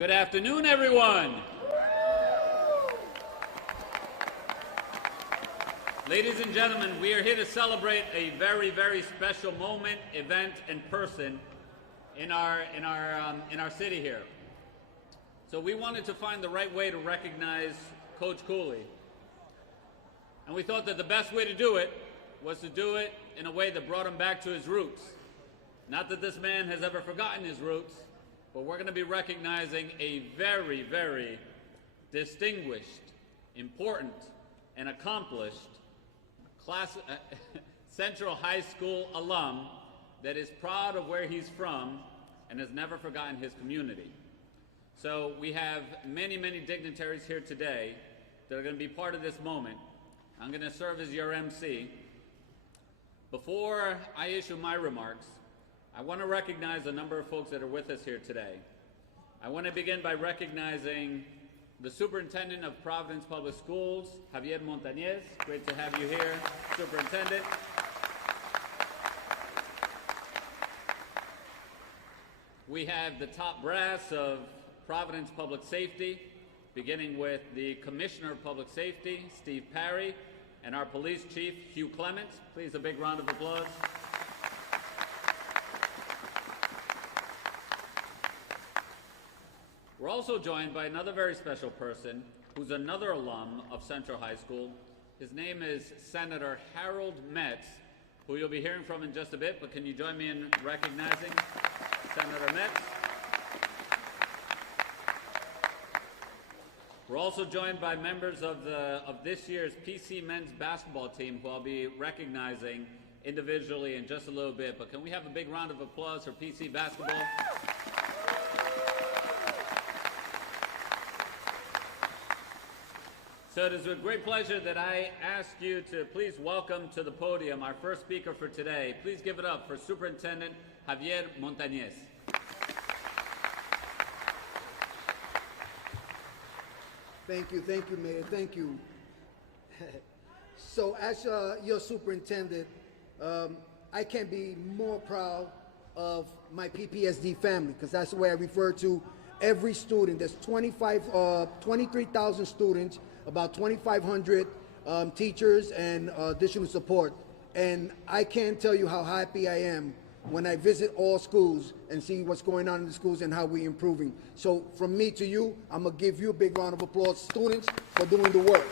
Good afternoon, everyone. Ladies and gentlemen, we are here to celebrate a very, very special moment, event, and person in our city here. So we wanted to find the right way to recognize Coach Cooley. And we thought that the best way to do it was to do it in a way that brought him back to his roots. Not that this man has ever forgotten his roots, but we're going to be recognizing a very, very distinguished, important, and accomplished Central High School alum that is proud of where he's from and has never forgotten his community. So we have many, many dignitaries here today that are going to be part of this moment. I'm going to serve as your MC. Before I issue my remarks, I want to recognize a number of folks that are with us here today. I want to begin by recognizing the Superintendent of Providence Public Schools, Javier Montañez. Great to have you here, Superintendent. We have the top brass of Providence Public Safety, beginning with the Commissioner of Public Safety, Steve Parry, and our Police Chief, Hugh Clements. Please, a big round of applause. We're also joined by another very special person who's another alum of Central High School. His name is Senator Harold Metz, who you'll be hearing from in just a bit, but can you join me in recognizing Senator Metz? We're also joined by members of this year's PC men's basketball team, who I'll be recognizing individually in just a little bit, but can we have a big round of applause for PC basketball? So it is with great pleasure that I ask you to please welcome to the podium our first speaker for today. Please give it up for Superintendent Javier Montañez. Thank you, Mayor, thank you. So as your superintendent, I can't be more proud of my PPSD family, because that's the way I refer to every student. There's 23,000 students, about 2,500 teachers and additional support. And I can't tell you how happy I am when I visit all schools and see what's going on in the schools and how we're improving. So from me to you, I'm gonna give you a big round of applause, students, for doing the work.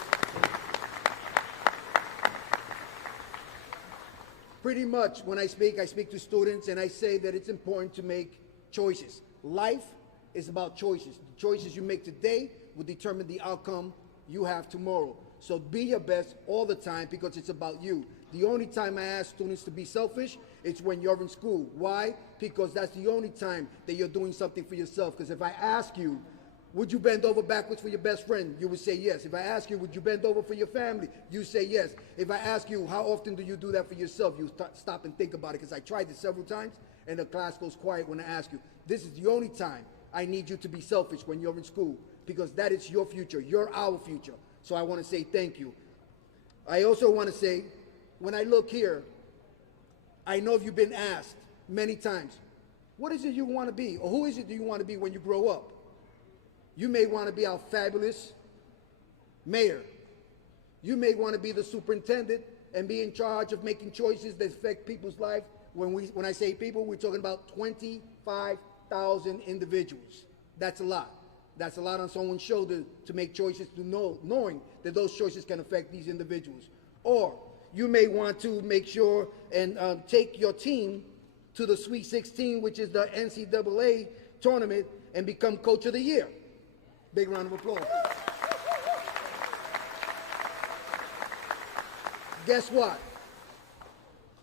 Pretty much when I speak to students and I say that it's important to make choices. Life is about choices. The choices you make today will determine the outcome you have tomorrow. So be your best all the time, because it's about you. The only time I ask students to be selfish is when you're in school. Why? Because that's the only time that you're doing something for yourself. Because if I ask you, would you bend over backwards for your best friend? You would say yes. If I ask you, would you bend over for your family? You say yes. If I ask you, how often do you do that for yourself? You stop and think about it, because I tried this several times and the class goes quiet when I ask you. This is the only time I need you to be selfish, when you're in school, because that is your future. You're our future. So I want to say thank you. I also want to say, when I look here, I know you've been asked many times, what is it you want to be? Or who is it do you want to be when you grow up? You may want to be our fabulous mayor. You may want to be the superintendent and be in charge of making choices that affect people's lives. When I say people, we're talking about 25,000 individuals. That's a lot. That's a lot on someone's shoulder to make choices, knowing that those choices can affect these individuals. Or you may want to make sure and take your team to the Sweet 16, which is the NCAA tournament, and become Coach of the Year. Big round of applause. Guess what?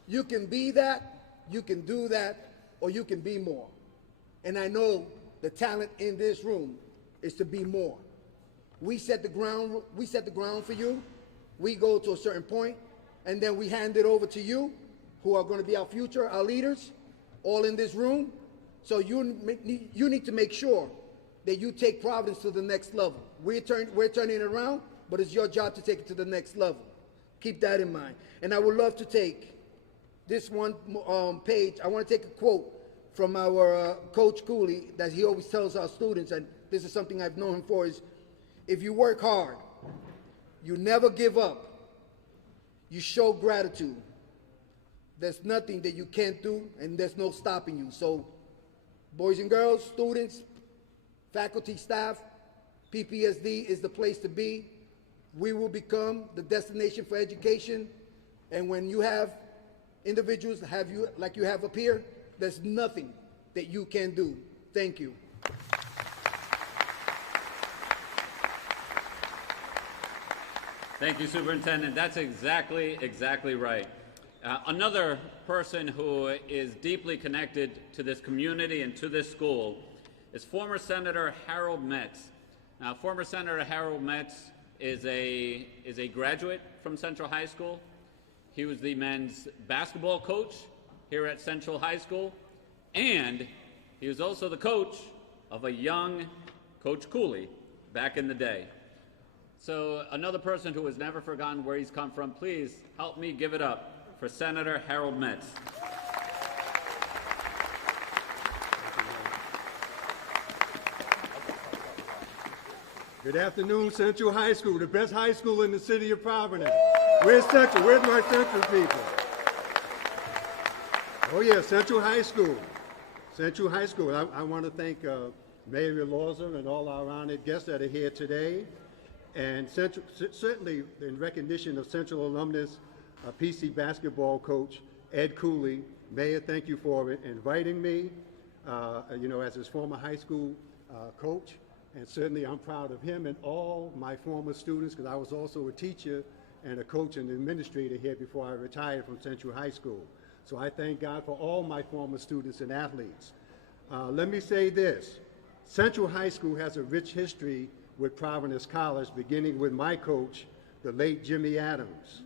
You can be that, you can do that, or you can be more. And I know the talent in this room is to be more. We set the ground for you. We go to a certain point, and then we hand it over to you, who are going to be our future, our leaders, all in this room. So you need to make sure that you take Providence to the next level. We're turning it around, but it's your job to take it to the next level. Keep that in mind. And I would love to take this one page. I want to take a quote from our Coach Cooley that he always tells our students, and this is something I've known him for, is if you work hard, you never give up, you show gratitude, there's nothing that you can't do, and there's no stopping you. So, boys and girls, students, faculty, staff, PPSD is the place to be. We will become the destination for education. And when you have individuals like you have up here, there's nothing that you can do. Thank you. Thank you, Superintendent. That's exactly right. Another person who is deeply connected to this community and to this school is former Senator Harold Metz. Now, former Senator Harold Metz is a graduate from Central High School. He was the men's basketball coach here at Central High School, and he was also the coach of a young Coach Cooley back in the day. So another person who has never forgotten where he's come from, please help me give it up for Senator Harold Metz. Good afternoon, Central High School, the best high school in the city of Providence. Where's Central? Where's my Central people? Oh yeah, Central High School. Central High School. I want to thank Mayor Lawson and all our honored guests that are here today. And certainly in recognition of Central alumnus, PC basketball coach Ed Cooley. Mayor, thank you for inviting me, as his former high school coach. And certainly I'm proud of him and all my former students, because I was also a teacher and a coach and administrator here before I retired from Central High School. So I thank God for all my former students and athletes. Let me say this. Central High School has a rich history with Providence College, beginning with my coach, the late Jimmy Adams.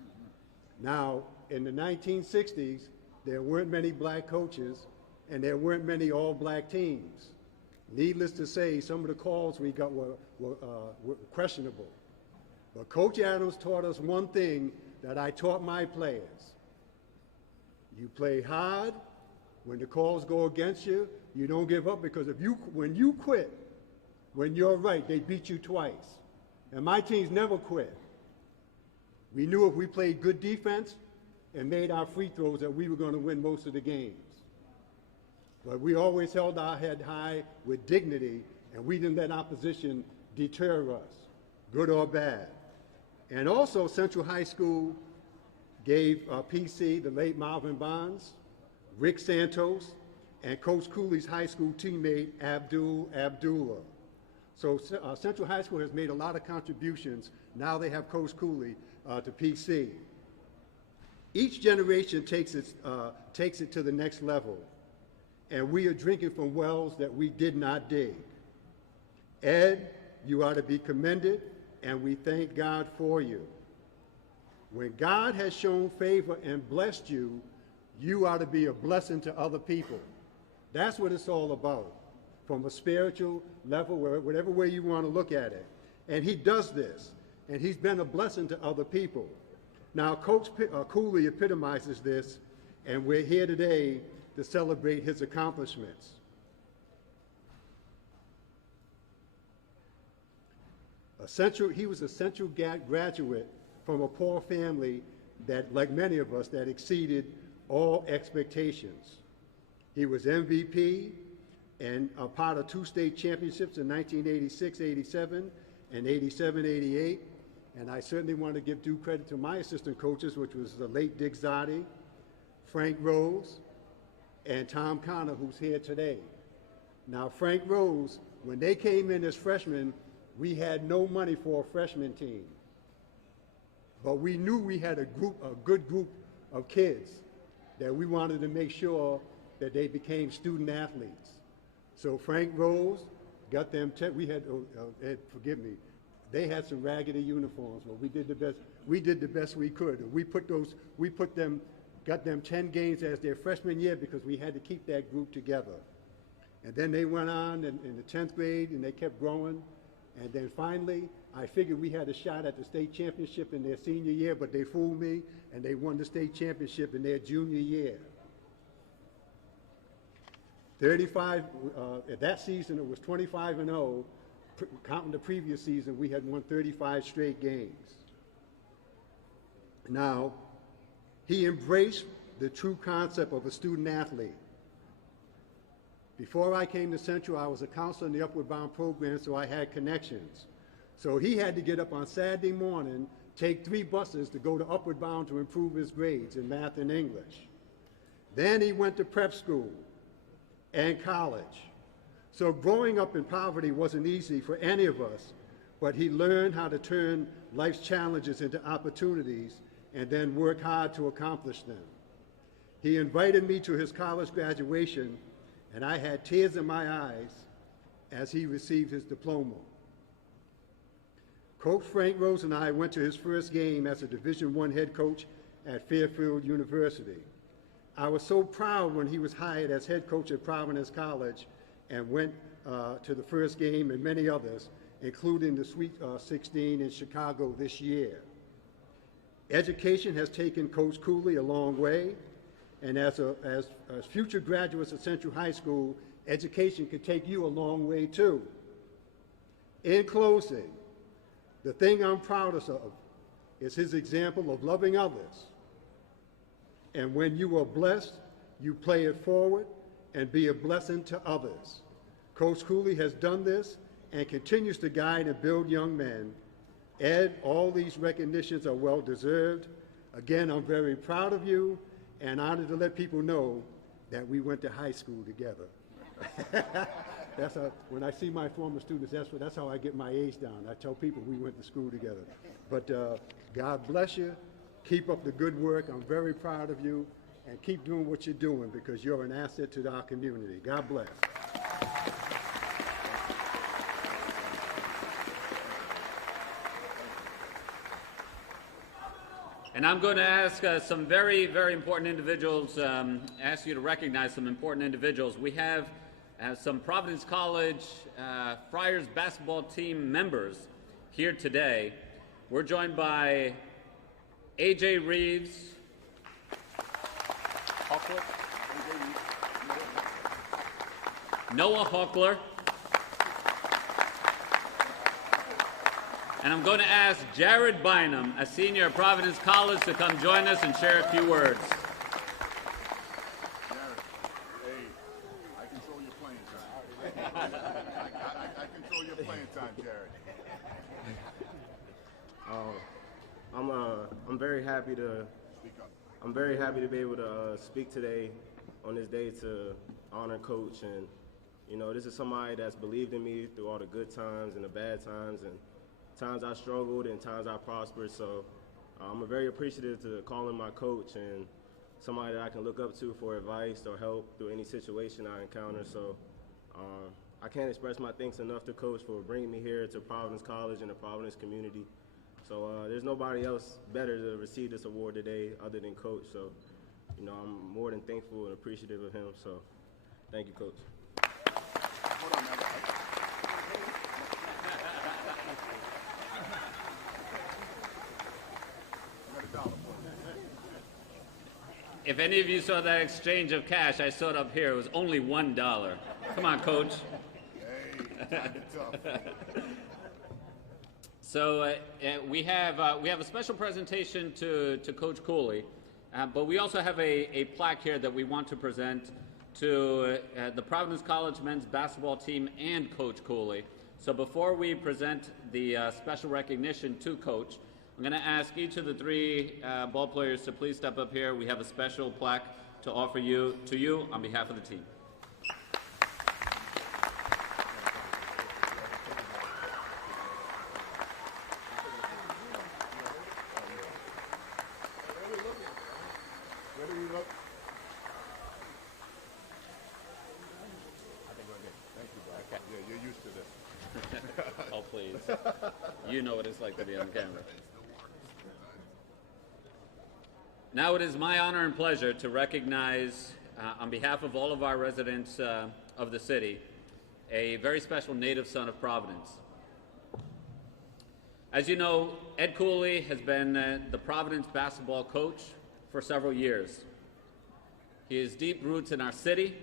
Now, in the 1960s, there weren't many black coaches and there weren't many all-black teams. Needless to say, some of the calls we got were questionable. But Coach Adams taught us one thing that I taught my players. You play hard. When the calls go against you, you don't give up, because when you quit, when you're right, they beat you twice. And my teams never quit. We knew if we played good defense and made our free throws that we were going to win most of the games. But we always held our head high with dignity, and we didn't let opposition deter us, good or bad. And also, Central High School gave PC, the late Marvin Bonds, Rick Santos, and Coach Cooley's high school teammate, Abdullah. So Central High School has made a lot of contributions. Now they have Coach Cooley to PC. Each generation takes it to the next level, and we are drinking from wells that we did not dig. Ed, you are to be commended, and we thank God for you. When God has shown favor and blessed you, you are to be a blessing to other people. That's what it's all about, from a spiritual level, whatever way you want to look at it. And he does this, and he's been a blessing to other people. Now, Coach Cooley epitomizes this, and we're here today to celebrate his accomplishments. He was a Central graduate from a poor family that, like many of us, that exceeded all expectations. He was MVP and a part of 2 state championships in 1986-87 and 87-88. And I certainly want to give due credit to my assistant coaches, which was the late Dick Zotti, Frank Rose, and Tom Connor, who's here today. Now, Frank Rose, when they came in as freshmen, we had no money for a freshman team. But we knew we had a good group of kids that we wanted to make sure that they became student athletes. So Frank Rose got them, Ed, forgive me, they had some raggedy uniforms, but we did the best we could. Got them 10 games as their freshman year because we had to keep that group together. And then they went on in the 10th grade and they kept growing. And then finally, I figured we had a shot at the state championship in their senior year, but they fooled me and they won the state championship in their junior year. That season it was 25-0, counting the previous season, we had won 35 straight games. Now, he embraced the true concept of a student athlete. Before I came to Central, I was a counselor in the Upward Bound program, so I had connections. So he had to get up on Saturday morning, take 3 buses to go to Upward Bound to improve his grades in math and English. Then he went to prep school and college. So growing up in poverty wasn't easy for any of us, but he learned how to turn life's challenges into opportunities and then work hard to accomplish them. He invited me to his college graduation, and I had tears in my eyes as he received his diploma. Coach Frank Rose and I went to his first game as a Division I head coach at Fairfield University. I was so proud when he was hired as head coach at Providence College and went to the first game and many others, including the Sweet 16 in Chicago this year. Education has taken Coach Cooley a long way, and as future graduates of Central High School, education could take you a long way too. In closing, the thing I'm proudest of is his example of loving others. And when you are blessed, you play it forward and be a blessing to others. Coach Cooley has done this and continues to guide and build young men. Ed, all these recognitions are well deserved. Again, I'm very proud of you and honored to let people know that we went to high school together. When I see my former students, that's how I get my age down. I tell people we went to school together. But God bless you. Keep up the good work. I'm very proud of you. And keep doing what you're doing because you're an asset to our community. God bless. And I'm going to ask some very, very important individuals, ask you to recognize some important individuals. We have some Providence College Friars basketball team members here today. We're joined by A.J. Reeves, Noah Huckler, and I'm going to ask Jared Bynum, a senior at Providence College, to come join us and share a few words. Jared, hey, I control your playing time. I control your playing time, Jared. I'm very happy to. Speak up. I'm very happy to be able to speak today on this day to honor Coach, and this is somebody that's believed in me through all the good times and the bad times, and times I struggled and times I prospered. So I'm very appreciative to call him my coach and somebody that I can look up to for advice or help through any situation I encounter. So I can't express my thanks enough to Coach for bringing me here to Providence College and the Providence community. So there's nobody else better to receive this award today other than Coach. So, I'm more than thankful and appreciative of him. So, thank you, Coach. Hold on, man. If any of you saw that exchange of cash I saw it up here, it was only $1. Come on, Coach. Hey, tough. So we have a special presentation to Coach Cooley, but we also have a plaque here that we want to present to the Providence College men's basketball team and Coach Cooley. So before we present the special recognition to Coach, I'm going to ask each of the 3 ball players to please step up here. We have a special plaque to offer to you on behalf of the team. Where do we look? I think we're good. Thank you, bro. Okay. Yeah, you're used to this. Oh, please. You know what it's like to be on camera. Now it is my honor and pleasure to recognize, on behalf of all of our residents of the city, a very special native son of Providence. As you know, Ed Cooley has been the Providence basketball coach for several years. He has deep roots in our city,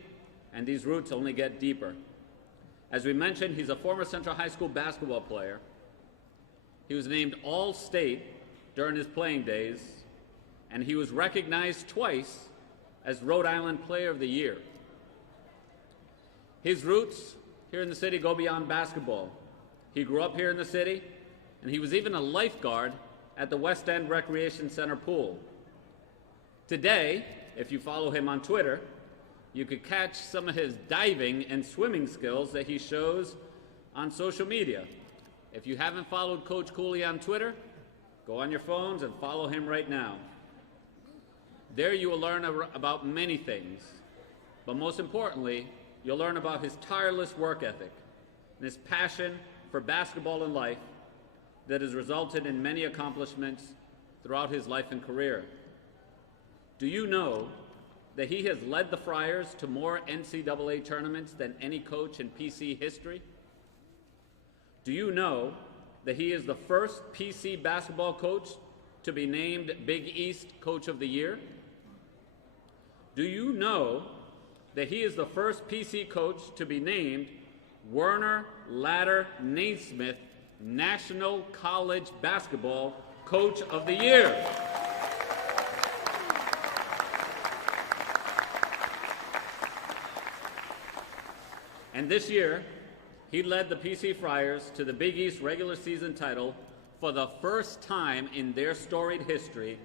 and these roots only get deeper. As we mentioned, he's a former Central High School basketball player. He was named All-State during his playing days, and he was recognized twice as Rhode Island Player of the Year. His roots here in the city go beyond basketball. He grew up here in the city, and he was even a lifeguard at the West End Recreation Center pool. Today, if you follow him on Twitter, you could catch some of his diving and swimming skills that he shows on social media. If you haven't followed Coach Cooley on Twitter, go on your phones and follow him right now. There you will learn about many things, but most importantly, you'll learn about his tireless work ethic and his passion for basketball and life that has resulted in many accomplishments throughout his life and career. Do you know that he has led the Friars to more NCAA tournaments than any coach in PC history? Do you know that he is the first PC basketball coach to be named Big East Coach of the Year? Do you know that he is the first PC coach to be named Werner Ladder Naismith National College Basketball Coach of the Year? And this year, he led the PC Friars to the Big East regular season title for the first time in their storied history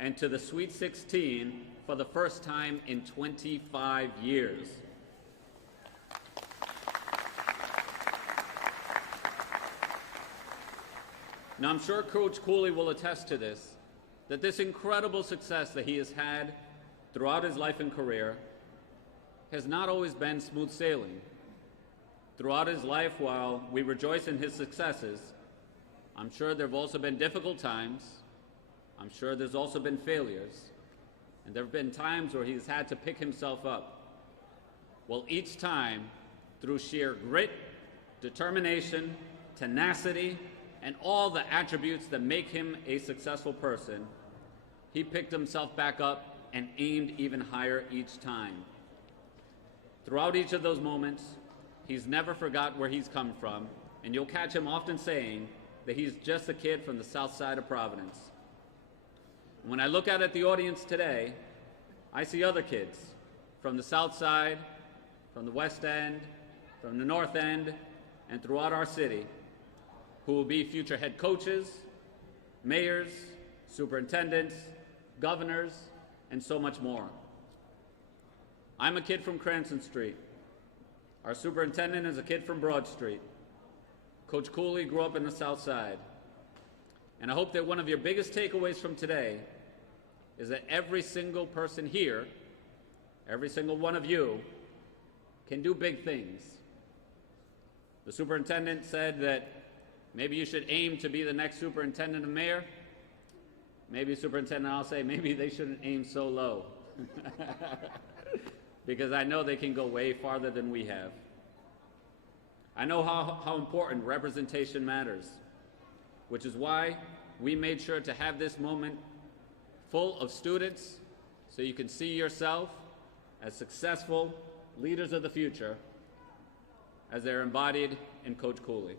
and to the Sweet 16 for the first time in 25 years. Now, I'm sure Coach Cooley will attest to this, that this incredible success that he has had throughout his life and career has not always been smooth sailing. Throughout his life, while we rejoice in his successes, I'm sure there have also been difficult times. I'm sure there's also been failures. And there have been times where he's had to pick himself up. Well, each time, through sheer grit, determination, tenacity, and all the attributes that make him a successful person, he picked himself back up and aimed even higher each time. Throughout each of those moments, he's never forgot where he's come from, and you'll catch him often saying that he's just a kid from the south side of Providence. When I look out at the audience today, I see other kids from the south side, from the west end, from the north end, and throughout our city who will be future head coaches, mayors, superintendents, governors, and so much more. I'm a kid from Cranston Street. Our superintendent is a kid from Broad Street. Coach Cooley grew up in the South Side. And I hope that one of your biggest takeaways from today is that every single person here, every single one of you, can do big things. The superintendent said that maybe you should aim to be the next superintendent and mayor. Maybe superintendent, I'll say, maybe they shouldn't aim so low. Because I know they can go way farther than we have. I know how important representation matters, which is why we made sure to have this moment full of students so you can see yourself as successful leaders of the future as they're embodied in Coach Cooley.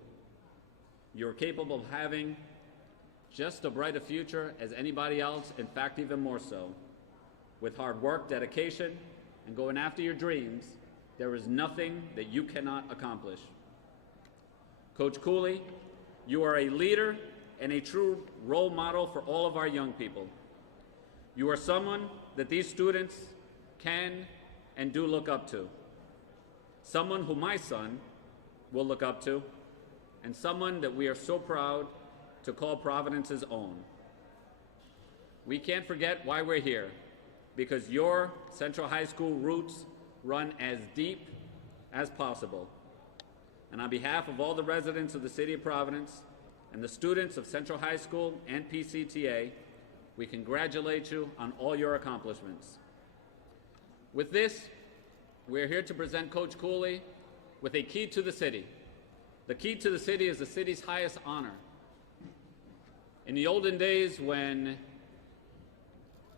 You're capable of having just as bright a future as anybody else, in fact, even more so. With hard work, dedication, and going after your dreams, there is nothing that you cannot accomplish. Coach Cooley, you are a leader and a true role model for all of our young people. You are someone that these students can and do look up to. Someone who my son will look up to, and someone that we are so proud to call Providence's own. We can't forget why we're here, because your Central High School roots run as deep as possible. And on behalf of all the residents of the City of Providence and the students of Central High School and PCTA, we congratulate you on all your accomplishments. With this, we're here to present Coach Cooley with a key to the city. The key to the city is the city's highest honor. In the olden days, when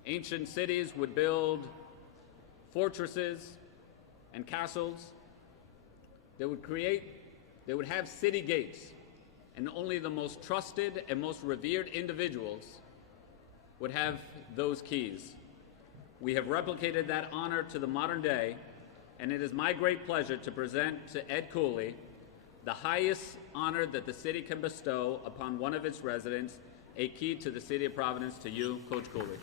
ancient cities would build fortresses and castles, They would have city gates, and only the most trusted and most revered individuals would have those keys. We have replicated that honor to the modern day, and it is my great pleasure to present to Ed Cooley the highest honor that the city can bestow upon one of its residents, a key to the city of Providence. To you, Coach Cooley.